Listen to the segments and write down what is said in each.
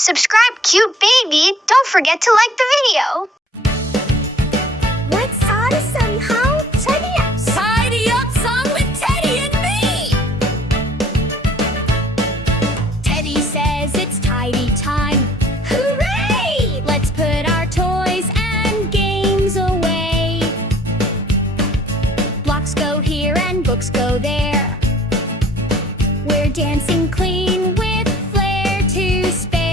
Subscribe, cute baby. Don't forget to like the video. Let's start somehow. Tidy up. Tidy up song with Teddy and me. Teddy says it's tidy time. Hooray! Let's put our toys and games away. Blocks go here and books go there. We're dancing clean with flair to spare.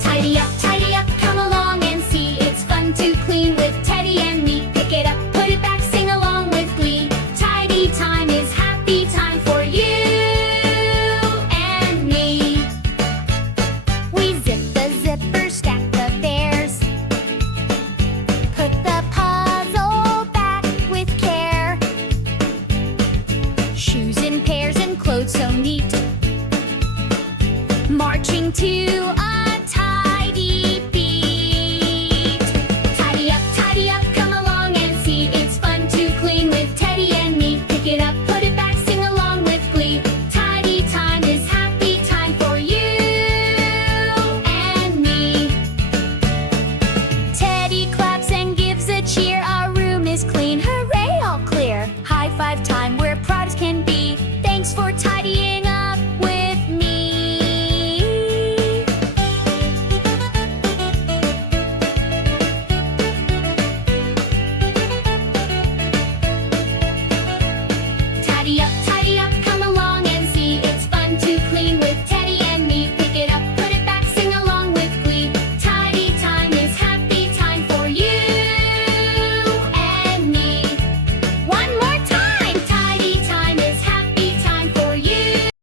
Tidy up, come along and see. It's fun to clean with Teddy and me. Pick it up, put it back, sing along with glee. Tidy time is happy time for you and me. We zip the zipper, stack the bears. Put the puzzle back with care. Shoes in pairs and clothes so neat. Marching to a